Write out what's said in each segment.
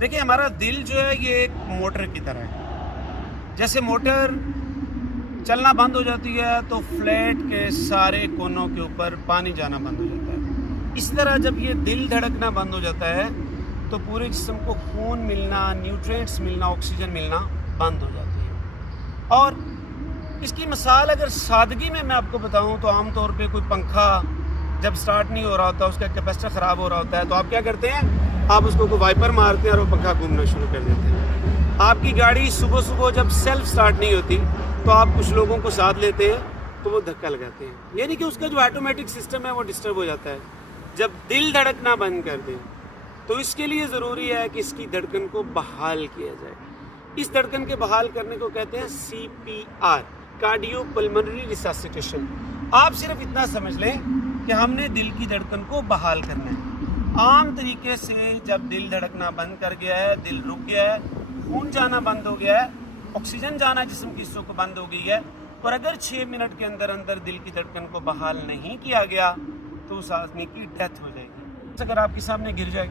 دیکھیں ہمارا دل جو ہے یہ ایک موٹر کی طرح ہے. جیسے موٹر چلنا بند ہو جاتی ہے تو فلیٹ کے سارے کونوں کے اوپر پانی جانا بند ہو جاتا ہے. اس طرح جب یہ دل دھڑکنا بند ہو جاتا ہے تو پورے جسم کو خون ملنا، نیوٹرینٹس ملنا، آکسیجن ملنا بند ہو جاتی ہے. اور اس کی مثال اگر سادگی میں آپ کو بتاؤں تو عام طور پہ کوئی پنکھا جب سٹارٹ نہیں ہو رہا ہوتا، اس کا کیپیسٹر خراب ہو رہا ہوتا ہے تو آپ کیا کرتے ہیں؟ آپ اس کو وائپر مارتے ہیں اور وہ پنکھا گھومنا شروع کر دیتے ہیں. آپ کی گاڑی صبح صبح جب سیلف سٹارٹ نہیں ہوتی تو آپ کچھ لوگوں کو ساتھ لیتے ہیں تو وہ دھکا لگاتے ہیں، یعنی کہ اس کا جو آٹومیٹک سسٹم ہے وہ ڈسٹرب ہو جاتا ہے. جب دل دھڑکنا بند کر دیں تو اس کے لیے ضروری ہے کہ اس کی دھڑکن کو بحال کیا جائے. اس دھڑکن کے بحال کرنے کو کہتے ہیں CPR، کارڈیو پلمنری ریسسیٹیشن. آپ صرف اتنا سمجھ لیں کہ ہم نے دل کی دھڑکن کو بحال کرنا ہے. عام طریقے سے جب دل دھڑکنا بند کر گیا ہے، دل رک گیا ہے، خون جانا بند ہو گیا ہے، آکسیجن جانا جسم کی حصوں کو بند ہو گئی ہے، اور اگر 6 منٹ کے اندر اندر دل کی دھڑکن کو بحال نہیں کیا گیا تو اس آدمی کی ڈیتھ ہو جائے گی. اگر آپ کے سامنے گر جائے،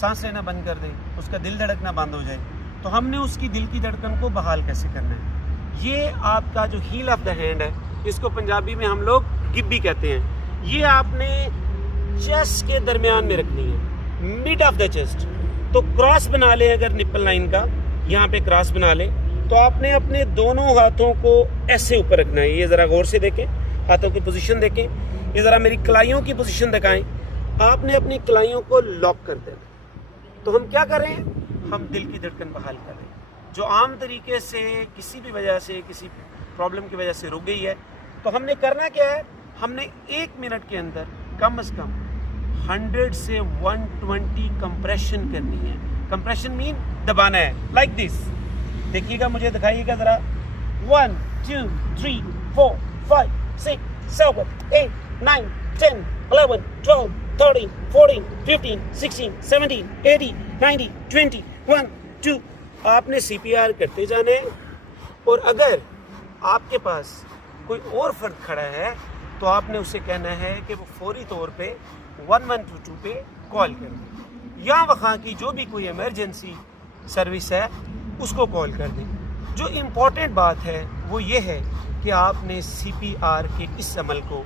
سانس لینا بند کر دے، اس کا دل دھڑکنا بند ہو جائے تو ہم نے اس کی دل کی دھڑکن کو بحال کیسے کرنا ہے؟ یہ آپ کا جو ہیل آف دا ہینڈ ہے، اس کو پنجابی میں ہم لوگ گبی کہتے ہیں، یہ آپ نے چیسٹ کے درمیان میں رکھنی ہے، مڈ آف دا چیسٹ. تو کراس بنا لیں، اگر نپل لائن کا یہاں پہ کراس بنا لیں تو آپ نے اپنے دونوں ہاتھوں کو ایسے اوپر رکھنا ہے. یہ ذرا غور سے دیکھیں، ہاتھوں کی پوزیشن دیکھیں، یہ ذرا میری کلائیوں کی پوزیشن دکھائیں. آپ نے اپنی کلائیوں کو لاک کر دینا. تو ہم کیا کر رہے ہیں؟ ہم دل کی دھڑکن بحال کر رہے ہیں جو عام طریقے سے کسی بھی وجہ سے، کسی پرابلم کی وجہ سے رک گئی ہے. تو ہم نے کرنا کیا ہے؟ ہم نے 1 منٹ کے اندر کم از کم 100 سے 120 کمپریشن کرنی ہے. کمپریشن مین دبانا ہے، لائک دس. دیکھیے گا، مجھے دکھائیے گا ذرا. 1 2 3 4 5 6 7 8 9 10 11 12 13 14 15 16 17 18 19 20 1 2. آپ نے CPR کرتے جانے ہیں، اور اگر آپ کے پاس کوئی اور فرد کھڑا ہے تو آپ نے اسے کہنا ہے کہ وہ فوری طور پہ 1122 پہ کال کر دیں، یا وہاں کی جو بھی کوئی ایمرجنسی سروس ہے اس کو کال کر دیں. جو امپورٹنٹ بات ہے وہ یہ ہے کہ آپ نے CPR کے اس عمل کو،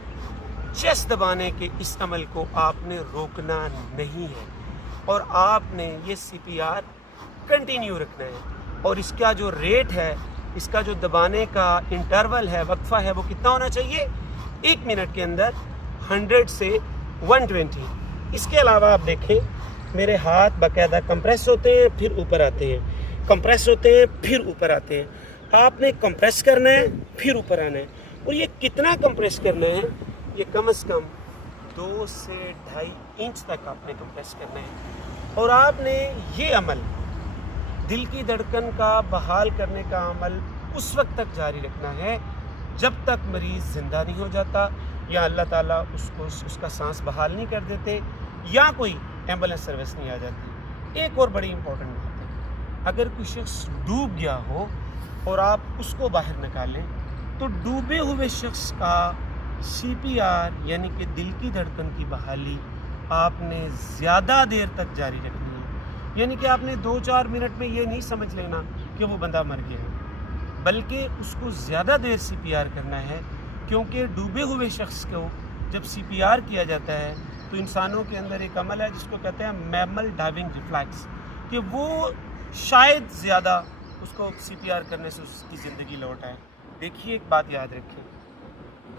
چیسٹ دبانے کے اس عمل کو آپ نے روکنا نہیں ہے، اور آپ نے یہ CPR کنٹینیو رکھنا ہے. اور اس کا جو ریٹ ہے، اس کا جو دبانے کا انٹرول ہے، وقفہ ہے، وہ کتنا ہونا چاہیے؟ 1 منٹ کے اندر 100 سے 120. اس کے علاوہ آپ دیکھیں میرے ہاتھ باقاعدہ کمپریس ہوتے ہیں، پھر اوپر آتے ہیں، کمپریس ہوتے ہیں، پھر اوپر آتے ہیں. آپ نے کمپریس کرنا ہے، پھر اوپر آنا ہے. اور یہ کتنا کمپریس کرنا ہے؟ یہ کم از کم 2 سے 2.5 انچ تک آپ نے کمپریس کرنا ہے. اور آپ نے یہ عمل، دل کی دھڑکن کا بحال کرنے کا عمل، اس وقت تک جاری رکھنا ہے جب تک مریض زندہ نہیں ہو جاتا، یا اللہ تعالیٰ اس کا سانس بحال نہیں کر دیتے، یا کوئی ایمبولینس سروس نہیں آ جاتی. ایک اور بڑی امپورٹنٹ بات ہے، اگر کوئی شخص ڈوب گیا ہو اور آپ اس کو باہر نکالیں تو ڈوبے ہوئے شخص کا CPR یعنی کہ دل کی دھڑکن کی بحالی آپ نے زیادہ دیر تک جاری رکھنی ہے. یعنی کہ آپ نے 2-4 منٹ میں یہ نہیں سمجھ لینا کہ وہ بندہ مر گیا ہے، بلکہ اس کو زیادہ دیر CPR کرنا ہے. کیونکہ ڈوبے ہوئے شخص کو جب CPR کیا جاتا ہے تو انسانوں کے اندر ایک عمل ہے جس کو کہتے ہیں میمل ڈائیونگ ریفلیکس، کہ وہ شاید زیادہ اس کو CPR کرنے سے اس کی زندگی لوٹ آئے. دیکھیے ایک بات یاد رکھیں،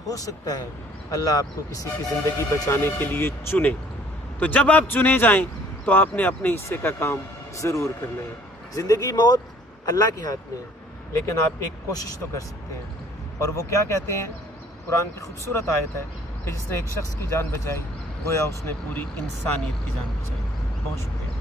ہو سکتا ہے اللہ آپ کو کسی کی زندگی بچانے کے لیے چنے، تو جب آپ چنے جائیں تو آپ نے اپنے حصے کا کام ضرور کرنا ہے. زندگی موت اللہ کے ہاتھ میں ہے، لیکن آپ ایک کوشش تو کر سکتے ہیں. اور وہ کیا کہتے ہیں؟ قرآن کی خوبصورت آیت ہے کہ جس نے ایک شخص کی جان بچائی گویا اس نے پوری انسانیت کی جان بچائی. بہت شکریہ.